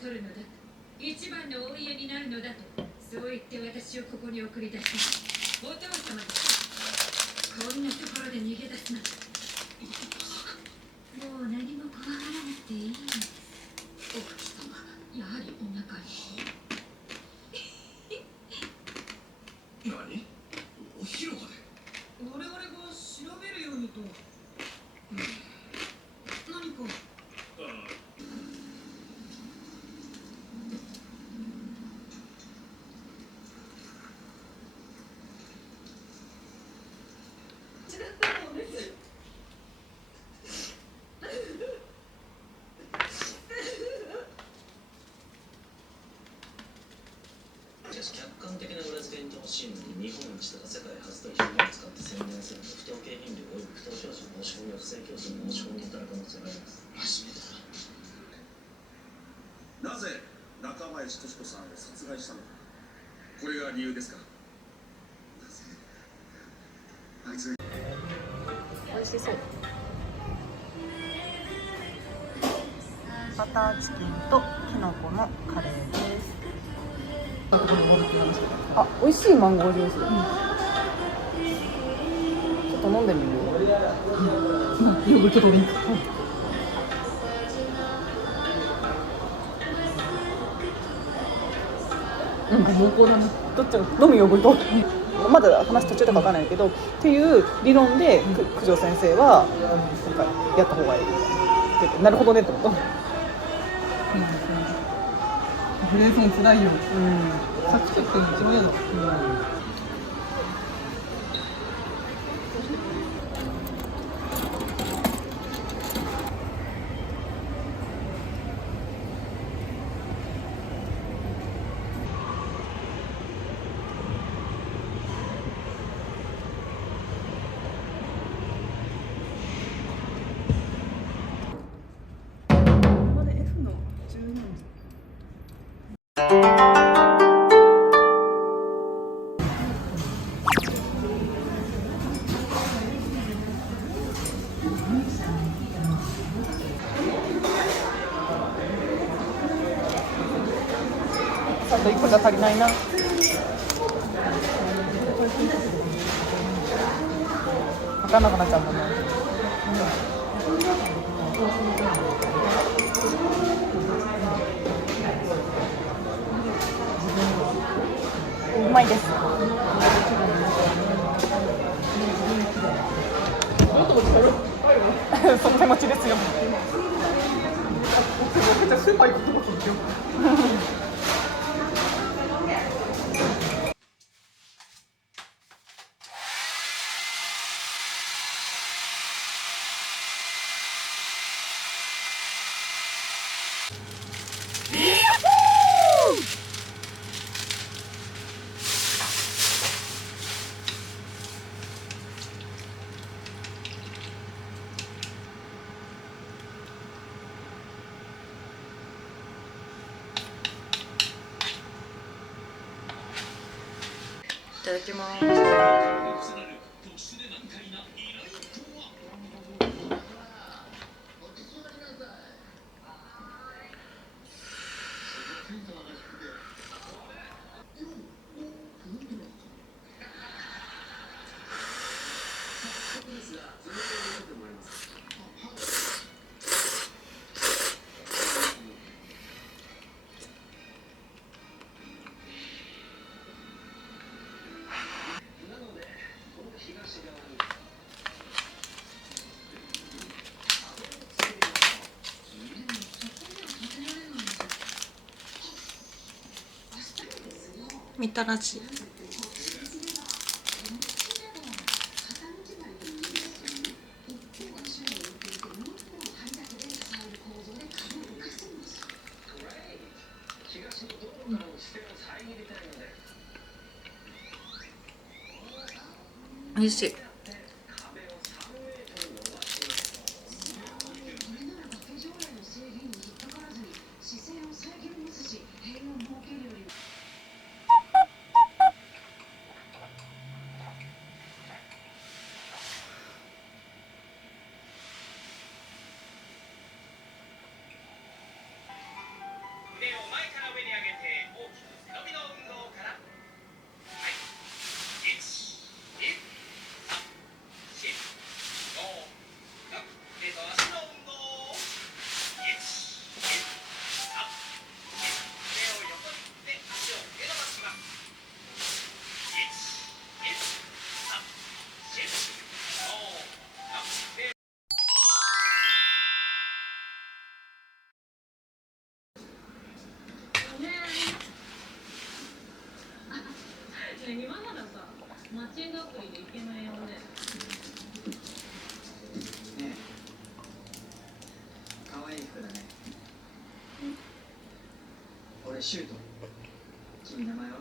取るのだと、一番のお家になるのだと、そう言って私をここに送り出したお父様です。こんなところで逃げ出すなんて。もう何も怖がらなくていいんです。お口様、やはりお腹に。何？お広場で？我々が調べるようにと。何か。客観的な裏付けに乏しいのに、日本一とか世界初という表現を使って宣伝すると、不当景品料および不当商社の申し込みや不正競争の申し込みに至る可能性があります。真面目だな。なぜ中林俊子さんを殺害したのか、これが理由ですか？なぜあいつ。美味しそう。バターチキンときのこのカレーです。あ、美味しいマンゴージュース、ちょっと飲んでみるよ。ヨーグルトドリンク。なんか濃厚だね。どっちが飲むヨーグルトまだ話途中だか分からないけどっていう理論で九条先生はなんかやった方がいいって言って、なるほどねって思った。フレーズも辛いよ。サクサクの一番嫌だ。まで F の14時。あと1個じゃ足りないな。分かんなくなっちゃうもんね。うまいです。その手持ちですよ。スーパー行くとこ聞いてよ。いただきます。みたらし。美味しい。では今まださ、マッチングアプリでイケメンをね。ねえ、可愛い服だね。俺シュート。君名前は？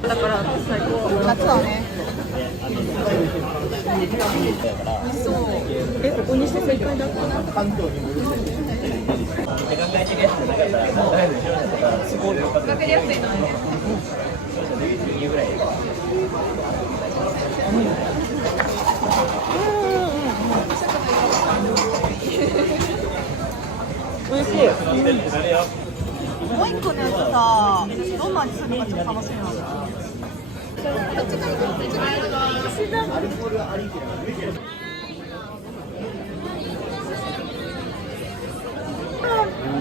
だから最高。夏はね。そう。ここにして正解だったな。すごい。わかりやすいな。美味しい。もう一個のやつさ、どんな味するのかちょっと楽しみなんだ。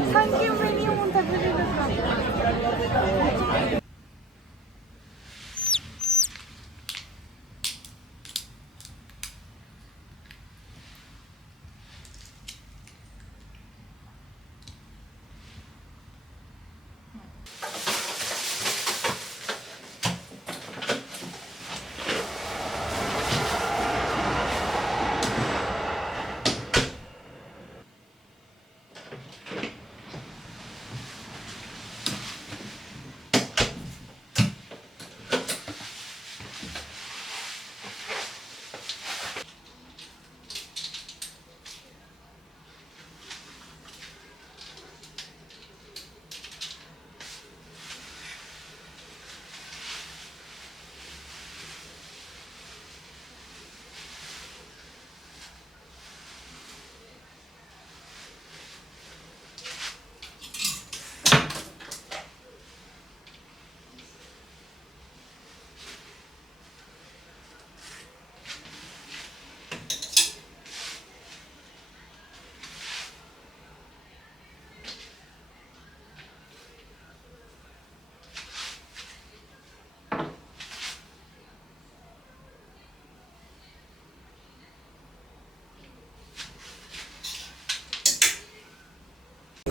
3軒目にも食べれるか。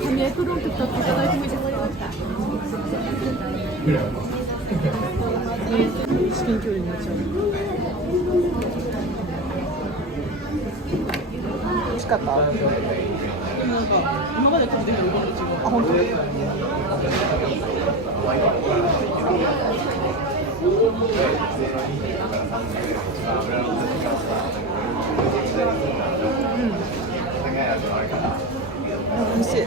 紙エプロンと使っていただいてもいいですか？至近距離になっちゃう。美味しかった。なんか今まで食べてるご飯と違う。あ、本当？美味しい。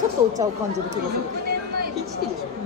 ちょっとお茶を感じる気がする。ピーチティーでしょ。